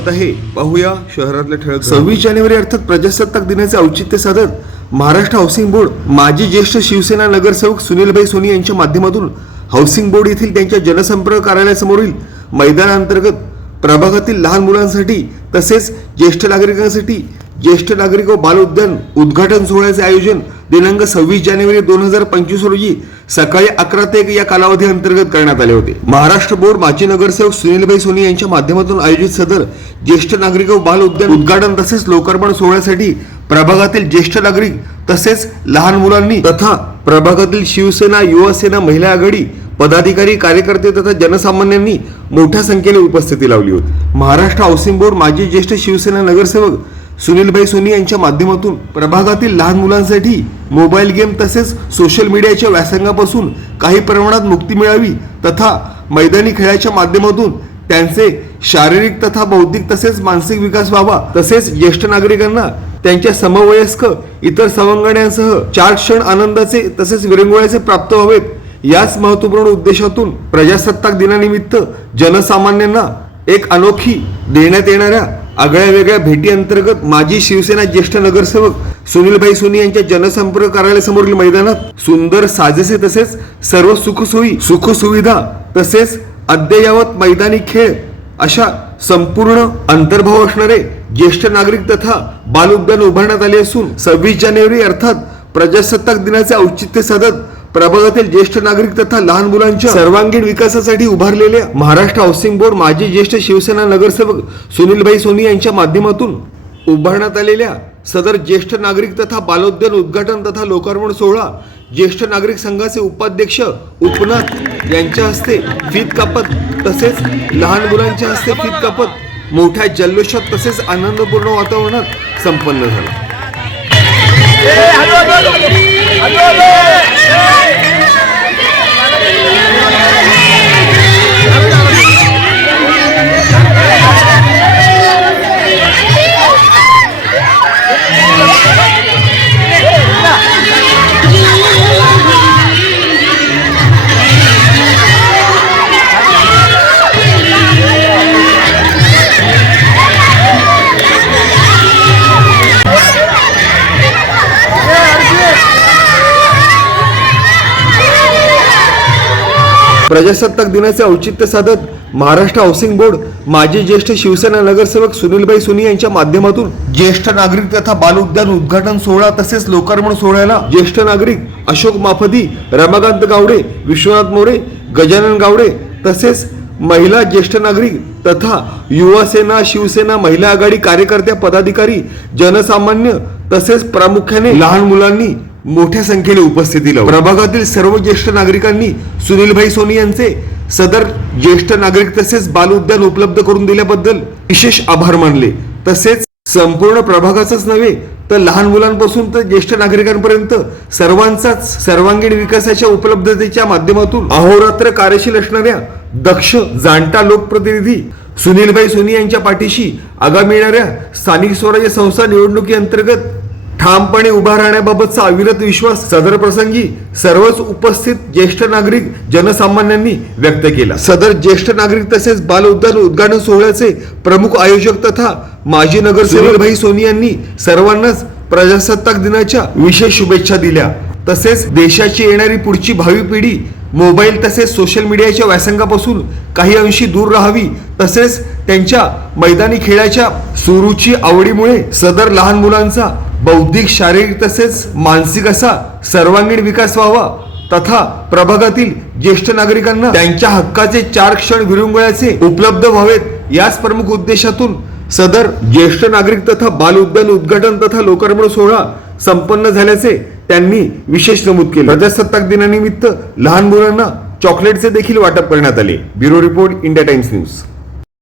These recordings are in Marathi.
स्वागत आहे. पाहूया शहरातल्या ठळक सव्वीस जानेवारी अर्थात प्रजासत्ताक दिनाचे औचित्य साधत महाराष्ट्र हाऊसिंग बोर्ड माजी ज्येष्ठ शिवसेना नगरसेवक सुनीलभाई सोनी यांच्या माध्यमातून हाऊसिंग बोर्ड येथील त्यांच्या जनसंपर्क कार्यालयासमोरील मैदानांतर्गत प्रभागातील लहान मुलांसाठी तसेच ज्येष्ठ नागरिकांसाठी ज्येष्ठ नागरिक व बाल उद्यान उद्घाटन सोहळ्याचे आयोजन दिनांक सव्वीस जानेवारी दोन हजार पंचवीस रोजी सकाळी अकरा ते एक या कालावधी अंतर्गत करण्यात आले होते. महाराष्ट्र बोर्ड माजी नगरसेवक सुनीलभाई सोनी यांच्या माध्यमातून आयोजित सदर ज्येष्ठ नागरिक व बाल उद्यान उद्घाटन तसेच लोकार्पण सोहळ्यासाठी प्रभागातील ज्येष्ठ नागरिक तसेच लहान मुलांनी तथा प्रभागातील शिवसेना युवासेना महिला आघाडी पदाधिकारी कार्यकर्ते तथा जनसामान्यांनी मोठ्या संख्येने उपस्थिती लावली होती. महाराष्ट्र हाऊसिंग बोर्ड माजी ज्येष्ठ शिवसेना नगरसेवक सुनीलभाई सोनी यांच्या माध्यमातून प्रभागातील लहान मुलांसाठी मोबाईल गेम तसेच सोशल मीडियाच्या व्यासंगापासून काही प्रमाणात मुक्ती मिळावी तथा मैदानी खेळाच्या माध्यमातून त्यांचे शारीरिक तथा बौद्धिक तसेच मानसिक विकास व्हावा तसेच ज्येष्ठ नागरिकांना त्यांच्या समवयस्क इतर सवंगण्यांसह चार क्षण आनंदाचे तसेच विरंगुळ्याचे प्राप्त व्हावेत याच महत्त्वपूर्ण उद्देशातून प्रजासत्ताक दिनानिमित्त जनसामान्यांना एक अनोखी देण्यात येणाऱ्या आगळ्या वेगळ्या भेटी अंतर्गत माजी शिवसेना ज्येष्ठ नगरसेवक सुनीलभाई सोनी यांच्या जनसंपर्क कार्यालयासमोरील मैदानात सुंदर साजेसे तसेच सर्व सुखसोयी सुखसुविधा तसेच अद्ययावत मैदानी खेळ अशा संपूर्ण अंतर्भाव असणारे ज्येष्ठ नागरिक तथा बाल उद्यान उभारण्यात आले असून सव्वीस जानेवारी अर्थात प्रजासत्ताक दिनाचे औचित्य साधत प्रभागातील ज्येष्ठ नागरिक तथा लहान मुलांच्या सर्वांगीण विकासासाठी उभारलेल्या महाराष्ट्र हाऊसिंग बोर्ड माजी ज्येष्ठ शिवसेना नगरसेवक सुनीलभाई सोनी यांच्या माध्यमातून उभारण्यात आलेल्या सदर ज्येष्ठ नागरिक तथा बालोद्यान उद्घाटन तथा लोकार्पण सोहळा ज्येष्ठ नागरिक संघाचे उपाध्यक्ष उपनाथ यांच्या हस्ते फीत कापत तसेच लहान मुलांच्या हस्ते फीत कापत मोठ्या जल्लोषात तसेच आनंदपूर्ण वातावरणात संपन्न झाला జై प्रजासत्ताक दिनाचे औचित्य साधत महाराष्ट्र हाऊसिंग बोर्ड माजी ज्येष्ठ शिवसेना नगरसेवक सुनीलभाई सोनी यांच्या माध्यमातून ज्येष्ठ नागरिक तथा बाल उद्यान उद्घाटन सोहळा तसेच लोकार्पण सोहळ्याला ज्येष्ठ नागरिक अशोक माफदी रमाकांत गावडे विश्वनाथ मोरे गजानन गावडे तसेच महिला ज्येष्ठ नागरिक तथा युवा सेना शिवसेना महिला आघाडी कार्यकर्त्या पदाधिकारी जनसामान्य तसेच प्रामुख्याने लहान मुलांनी मोठ्या संख्येने उपस्थिती लावली प्रभागातील सर्व ज्येष्ठ नागरिकांनी सुनीलभाई सोनी यांचे सदर ज्येष्ठ नागरिक तसेच बाल उद्यान उपलब्ध करून दिल्याबद्दल विशेष आभार मानले. तसेच संपूर्ण प्रभागाचंच नव्हे तर लहान मुलांपासून तर ज्येष्ठ नागरिकांपर्यंत सर्वांचाच सर्वांगीण विकासाच्या उपलब्धतेच्या माध्यमातून अहोरात्र कार्यशील असणाऱ्या दक्ष जाणता लोकप्रतिनिधी सुनीलभाई सोनी यांच्या पाठीशी आगामी येणाऱ्या स्थानिक स्वराज्य संस्था निवडणुकी अंतर्गत ठामपणे उभा राहण्याबाबतचा अविरत विश्वास सदर प्रसंगी सर्वच उपस्थित ज्येष्ठ नागरिक जनसामान्यांनी व्यक्त केला. सदर ज्येष्ठ नागरिक तसेच बाल उद्यान उद्घाटन सोहळ्याचे प्रमुख आयोजक तथा माजी नगरसेवक भाई सोनी यांनी सर्वांनाच प्रजासत्ताक दिनाच्या विशेष शुभेच्छा दिल्या. तसेच देशाची येणारी पुढची भावी पिढी मोबाईल तसेच सोशल मीडियाच्या व्यासंगापासून काही अंशी दूर राहावी तसेच त्यांच्या मैदानी खेळाच्या सुरुची आवडीमुळे सदर लहान मुलांचा बौद्धिक शारीरिक तसेच मानसिक असा सर्वांगीण विकास व्हावा तथा प्रभागातील ज्येष्ठ नागरिकांना त्यांच्या हक्काचे चार क्षण विरंगुळ्याचे उपलब्ध व्हावेत याच प्रमुख उद्देशातून सदर ज्येष्ठ नागरिक तथा बाल उद्यान उद्घाटन तथा लोकार्पण सोहळा संपन्न झाल्याचे त्यांनी विशेष नमूद केले. प्रजासत्ताक दिनानिमित्त लहान मुलांना चॉकलेटचे देखील वाटप करण्यात आले. Bureau report India Times news.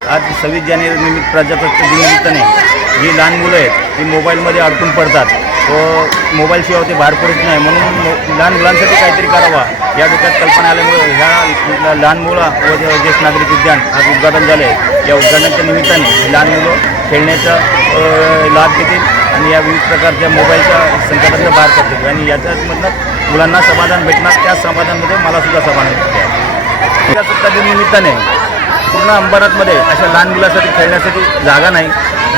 आज सव्वीस जानेवारी निमित्त प्रजासत्ताक दिनानिमित्ताने जी लहान मुलं आहेत ती मोबाईलमध्ये अडकून पडतात. व मोबाईलशिवाय ते बाहेर पडत नाही. म्हणून मो- लहान मुलांसाठी काहीतरी करावा. या डोक्यात कल्पना आल्यामुळे ह्या लहान मुलं व ज्येष्ठ नागरिक उद्यान आज उद्घाटन झालं आहे. या उद्घाटनाच्या निमित्ताने लहान मुलं खेळण्याचा लाभ घेतील आणि या विविध प्रकारच्या मोबाईलच्या संकटातून बाहेर पडतील. आणि याच्यामधनं मुलांना समाधान भेटणार. त्या समाधानामध्ये मलासुद्धा समाधान भेटते सत्ताच्या निमित्ताने पूर्ण अंबरातमध्ये अशा लहान मुलासाठी खेळण्यासाठी जागा नाही.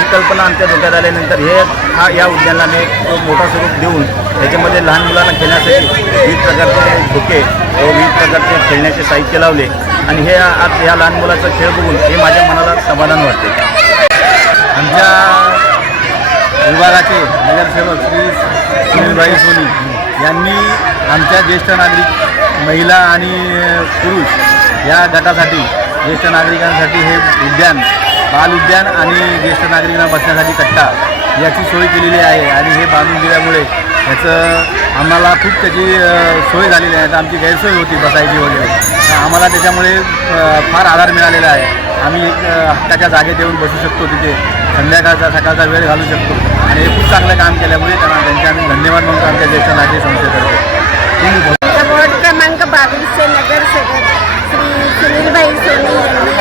ही कल्पना आमच्या डोक्यात आल्यानंतर हे हा या उद्यानाला मी मोठा स्वरूप देऊन त्याच्यामध्ये लहान मुलांना खेळण्यासाठी विविध प्रकारचे धोके व विविध प्रकारचे खेळण्याचे साहित्य लावले. आणि हे आज या लहान मुलाचा खेळ बघून हे माझ्या मनाला समाधान वाटते. आमच्या विभागाचे नगरसेवक श्री सुनीलभाई सोनी यांनी आमच्या ज्येष्ठ नागरिक महिला आणि पुरुष या गटासाठी ज्येष्ठ नागरिकांसाठी हे उद्यान बाल उद्यान आणि ज्येष्ठ नागरिकांना बसण्यासाठी कट्टा याची सोय केलेली आहे. आणि हे बांधून दिल्यामुळे याचं आम्हाला खूप त्याची सोय झालेली आहे. तर आमची गैरसोय होती बसायची वगैरे. तर आम्हाला त्याच्यामुळे फार आधार मिळालेला आहे. आम्ही हक्काच्या जागेत येऊन बसू शकतो तिथे. संध्याकाळचा सकाळचा वेळ घालू शकतो. आणि हे खूप चांगलं काम केल्यामुळे त्यांना त्यांचे आम्ही धन्यवाद म्हणतो आमच्या ज्येष्ठ नागरिक संस्थेतर्फे. वॉर्ड क्रमांक बावीसचे नगरसेवक श्री सुनीलभाई सोनी यांनी